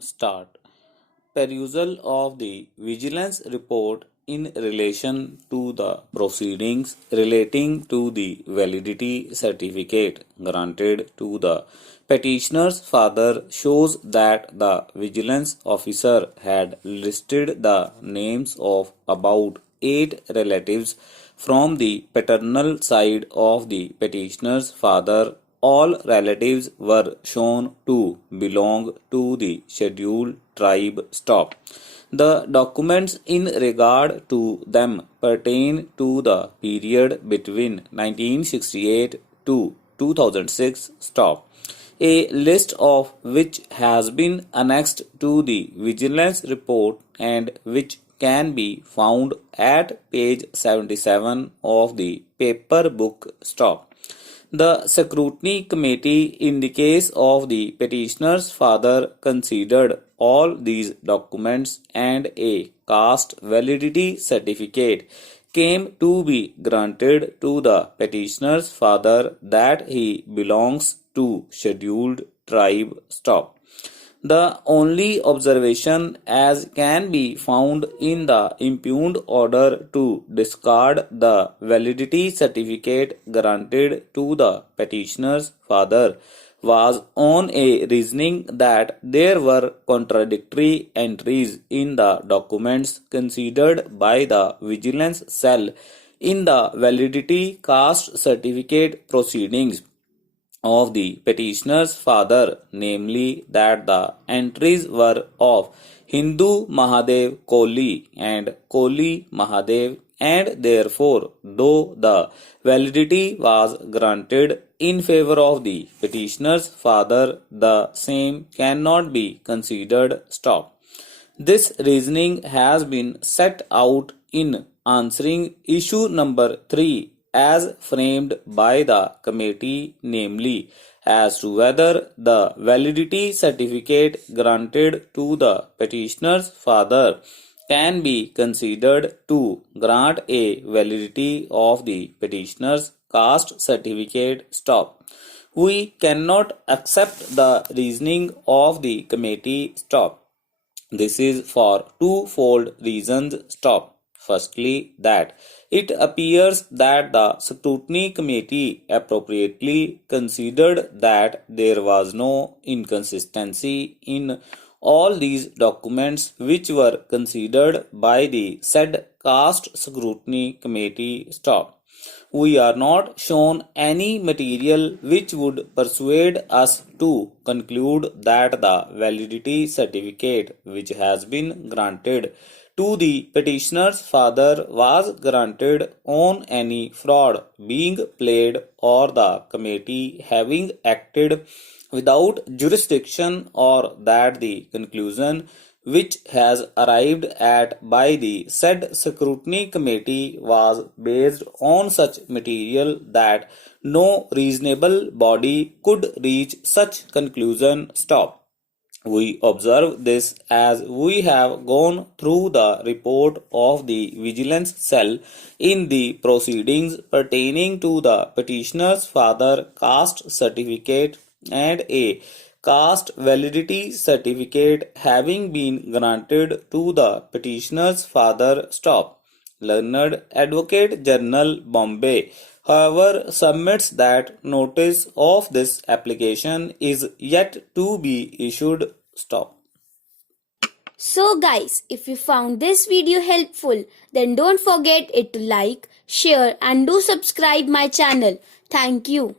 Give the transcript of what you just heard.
Start. Perusal of the vigilance report in relation to the proceedings relating to the validity certificate granted to the petitioner's father shows that the vigilance officer had listed the names of about 8 relatives from the paternal side of the petitioner's father. All relatives were shown to belong to the scheduled tribe. Stop. The documents in regard to them pertain to the period between 1968 to 2006. Stop. A list of which has been annexed to the vigilance report and which can be found at page 77 of the paper book. Stop. The scrutiny committee in the case of the petitioner's father considered all these documents and a caste validity certificate came to be granted to the petitioner's father that he belongs to scheduled tribe. Stop. The only observation as can be found in the impugned order to discard the validity certificate granted to the petitioner's father was on a reasoning that there were contradictory entries in the documents considered by the vigilance cell in the validity caste certificate proceedings of the petitioner's father, namely that the entries were of Hindu Mahadev Koli and Koli Mahadev, and therefore, though the validity was granted in favor of the petitioner's father, the same cannot be considered. Stop. This reasoning has been set out in answering issue number 3 as framed by the committee, namely as to whether the validity certificate granted to the petitioner's father can be considered to grant a validity of the petitioner's caste certificate. Stop. We cannot accept the reasoning of the committee. Stop. This is for twofold reasons. Stop. Firstly, that it appears that the scrutiny committee appropriately considered that there was no inconsistency in all these documents which were considered by the said caste scrutiny committee. Stop. We are not shown any material which would persuade us to conclude that the validity certificate which has been granted to the petitioner's father was granted on any fraud being played or the committee having acted without jurisdiction, or that the conclusion which has arrived at by the said scrutiny committee was based on such material that no reasonable body could reach such conclusion. Stop. We observe this as we have gone through the report of the vigilance cell in the proceedings pertaining to the petitioner's father caste certificate and a caste validity certificate having been granted to the petitioner's father. Stop. Learned Advocate General Bombay, however, submits that notice of this application is yet to be issued. Stop. So guys, if you found this video helpful, then don't forget it to like, share and do subscribe my channel. Thank you.